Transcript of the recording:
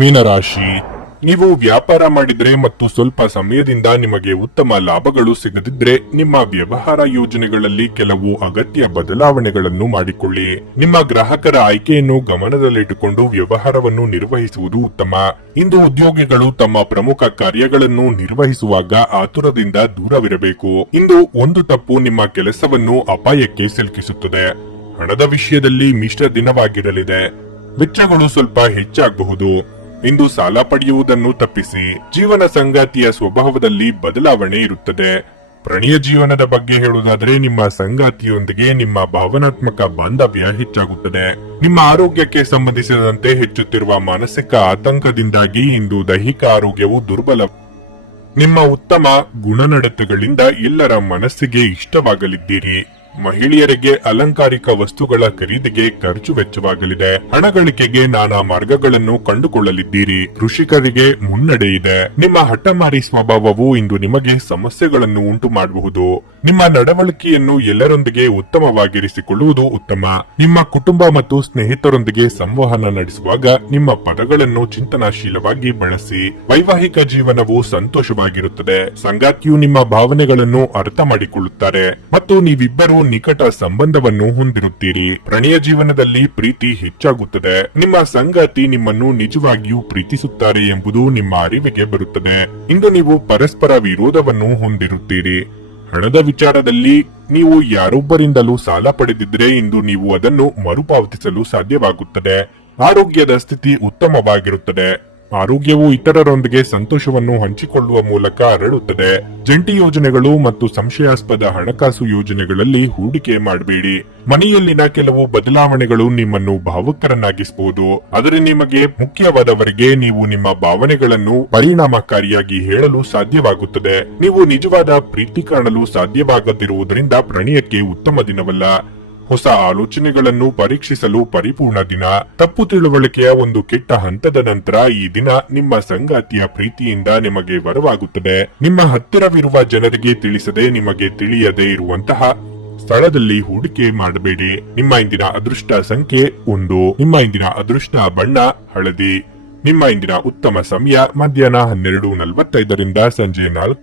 ಮೀನರಾಶಿ, ನೀವು ವ್ಯಾಪಾರ ಮಾಡಿದ್ರೆ ಮತ್ತು ಸ್ವಲ್ಪ ಸಮಯದಿಂದ ನಿಮಗೆ ಉತ್ತಮ ಲಾಭಗಳು ಸಿಗದಿದ್ರೆ ನಿಮ್ಮ ವ್ಯವಹಾರ ಯೋಜನೆಗಳಲ್ಲಿ ಕೆಲವು ಅಗತ್ಯ ಬದಲಾವಣೆಗಳನ್ನು ಮಾಡಿಕೊಳ್ಳಿ. ನಿಮ್ಮ ಗ್ರಾಹಕರ ಆಯ್ಕೆಯನ್ನು ಗಮನದಲ್ಲಿಟ್ಟುಕೊಂಡು ವ್ಯವಹಾರವನ್ನು ನಿರ್ವಹಿಸುವುದು ಉತ್ತಮ. ಇಂದು ಉದ್ಯೋಗಿಗಳು ತಮ್ಮ ಪ್ರಮುಖ ಕಾರ್ಯಗಳನ್ನು ನಿರ್ವಹಿಸುವಾಗ ಆತುರದಿಂದ ದೂರವಿರಬೇಕು. ಇಂದು ಒಂದು ತಪ್ಪು ನಿಮ್ಮ ಕೆಲಸವನ್ನು ಅಪಾಯಕ್ಕೆ ಸಿಲುಕಿಸುತ್ತದೆ. ಹಣದ ವಿಷಯದಲ್ಲಿ ಮಿಶ್ರ ದಿನವಾಗಿರಲಿದೆ. ವೆಚ್ಚಗಳು ಸ್ವಲ್ಪ ಹೆಚ್ಚಾಗಬಹುದು. ಇಂದು ಸಾಲ ಪಡೆಯುವುದನ್ನು ತಪ್ಪಿಸಿ. ಜೀವನ ಸಂಗಾತಿಯ ಸ್ವಭಾವದಲ್ಲಿ ಬದಲಾವಣೆ ಇರುತ್ತದೆ. ಪ್ರಣಯ ಜೀವನದ ಬಗ್ಗೆ ಹೇಳುವುದಾದರೆ ನಿಮ್ಮ ಸಂಗಾತಿಯೊಂದಿಗೆ ನಿಮ್ಮ ಭಾವನಾತ್ಮಕ ಬಾಂಧವ್ಯ ಹೆಚ್ಚಾಗುತ್ತದೆ. ನಿಮ್ಮ ಆರೋಗ್ಯಕ್ಕೆ ಸಂಬಂಧಿಸಿದಂತೆ ಹೆಚ್ಚುತ್ತಿರುವ ಮಾನಸಿಕ ಆತಂಕದಿಂದಾಗಿ ಇಂದು ದೈಹಿಕ ಆರೋಗ್ಯವು ದುರ್ಬಲ. ನಿಮ್ಮ ಉತ್ತಮ ಗುಣನಡತೆಗಳಿಂದ ಎಲ್ಲರ ಮನಸ್ಸಿಗೆ ಇಷ್ಟವಾಗಲಿದ್ದೀರಿ. ಮಹಿಳೆಯರಿಗೆ ಅಲಂಕಾರಿಕ ವಸ್ತುಗಳ ಖರೀದಿಗೆ ಖರ್ಚು ವೆಚ್ಚವಾಗಲಿದೆ. ಹಣ ಗಳಿಕೆಗೆ ನಾನಾ ಮಾರ್ಗಗಳನ್ನು ಕಂಡುಕೊಳ್ಳಲಿದ್ದೀರಿ. ಕೃಷಿಕರಿಗೆ ಮುನ್ನಡೆ ಇದೆ. ನಿಮ್ಮ ಹಠಮಾರಿ ಸ್ವಭಾವವು ಇಂದು ನಿಮಗೆ ಸಮಸ್ಯೆಗಳನ್ನು ಉಂಟು ಮಾಡಬಹುದು. ನಿಮ್ಮ ನಡವಳಿಕೆಯನ್ನು ಎಲ್ಲರೊಂದಿಗೆ ಉತ್ತಮವಾಗಿರಿಸಿಕೊಳ್ಳುವುದು ಉತ್ತಮ. ನಿಮ್ಮ ಕುಟುಂಬ ಮತ್ತು ಸ್ನೇಹಿತರೊಂದಿಗೆ ಸಂವಹನ ನಡೆಸುವಾಗ ನಿಮ್ಮ ಪದಗಳನ್ನು ಚಿಂತನಾಶೀಲವಾಗಿ ಬಳಸಿ. ವೈವಾಹಿಕ ಜೀವನವು ಸಂತೋಷವಾಗಿರುತ್ತದೆ. ಸಂಗಾತಿಯು ನಿಮ್ಮ ಭಾವನೆಗಳನ್ನು ಅರ್ಥ ಮಾಡಿಕೊಳ್ಳುತ್ತಾರೆ ಮತ್ತು ನೀವಿಬ್ಬರು ನಿಕಟ ಸಂಬಂಧವನ್ನು ಹೊಂದಿರುತ್ತೀರಿ. ಪ್ರಣಯ ಜೀವನದಲ್ಲಿ ಪ್ರೀತಿ ಹೆಚ್ಚಾಗುತ್ತದೆ. ನಿಮ್ಮ ಸಂಗಾತಿ ನಿಮ್ಮನ್ನು ನಿಜವಾಗಿಯೂ ಪ್ರೀತಿಸುತ್ತಾರೆ ಎಂಬುದು ನಿಮ್ಮ ಅರಿವಿಗೆ ಬರುತ್ತದೆ. ಇಂದು ನೀವು ಪರಸ್ಪರ ವಿರೋಧವನ್ನು ಹೊಂದಿರುತ್ತೀರಿ. ಹಣದ ವಿಚಾರದಲ್ಲಿ ನೀವು ಯಾರೊಬ್ಬರಿಂದಲೂ ಸಾಲ ಪಡೆದಿದ್ರೆ ಇಂದು ನೀವು ಅದನ್ನು ಮರುಪಾವತಿಸಲು ಸಾಧ್ಯವಾಗುತ್ತದೆ. ಆರೋಗ್ಯದ ಸ್ಥಿತಿ ಉತ್ತಮವಾಗಿರುತ್ತದೆ. ಆರೋಗ್ಯವು ಇತರರೊಂದಿಗೆ ಸಂತೋಷವನ್ನು ಹಂಚಿಕೊಳ್ಳುವ ಮೂಲಕ ಹರಡುತ್ತದೆ. ಜಂಟಿ ಯೋಜನೆಗಳು ಮತ್ತು ಸಂಶಯಾಸ್ಪದ ಹಣಕಾಸು ಯೋಜನೆಗಳಲ್ಲಿ ಹೂಡಿಕೆ ಮಾಡಬೇಡಿ. ಮನೆಯಲ್ಲಿನ ಕೆಲವು ಬದಲಾವಣೆಗಳು ನಿಮ್ಮನ್ನು ಭಾವುಕರನ್ನಾಗಿಸಬಹುದು. ಆದರೆ ನಿಮಗೆ ಮುಖ್ಯವಾದವರಿಗೆ ನೀವು ನಿಮ್ಮ ಭಾವನೆಗಳನ್ನು ಪರಿಣಾಮಕಾರಿಯಾಗಿ ಹೇಳಲು ಸಾಧ್ಯವಾಗುತ್ತದೆ. ನೀವು ನಿಜವಾದ ಪ್ರೀತಿ ಕಾಣಲು ಸಾಧ್ಯವಾಗದಿರುವುದರಿಂದ ಪ್ರಣಯಕ್ಕೆ ಉತ್ತಮ ದಿನವಲ್ಲ. ಹೊಸ ಆಲೋಚನೆಗಳನ್ನು ಪರೀಕ್ಷಿಸಲು ಪರಿಪೂರ್ಣ ದಿನ. ತಪ್ಪು ತಿಳುವಳಿಕೆಯ ಒಂದು ಕೆಟ್ಟ ಹಂತದ ನಂತರ ಈ ದಿನ ನಿಮ್ಮ ಸಂಗಾತಿಯ ಪ್ರೀತಿಯಿಂದ ನಿಮಗೆ ವರವಾಗುತ್ತದೆ. ನಿಮ್ಮ ಹತ್ತಿರವಿರುವ ಜನರಿಗೆ ತಿಳಿಸದೆ ನಿಮಗೆ ತಿಳಿಯದೇ ಇರುವಂತಹ ಸ್ಥಳದಲ್ಲಿ ಹೂಡಿಕೆ ಮಾಡಬೇಡಿ. ನಿಮ್ಮ ಇಂದಿನ ಅದೃಷ್ಟ ಸಂಖ್ಯೆ 1. ನಿಮ್ಮ ಇಂದಿನ ಅದೃಷ್ಟ ಬಣ್ಣ ಹಳದಿ. ನಿಮ್ಮ ಇಂದಿನ ಉತ್ತಮ ಸಮಯ ಮಧ್ಯಾಹ್ನ 12:45 ಸಂಜೆ 4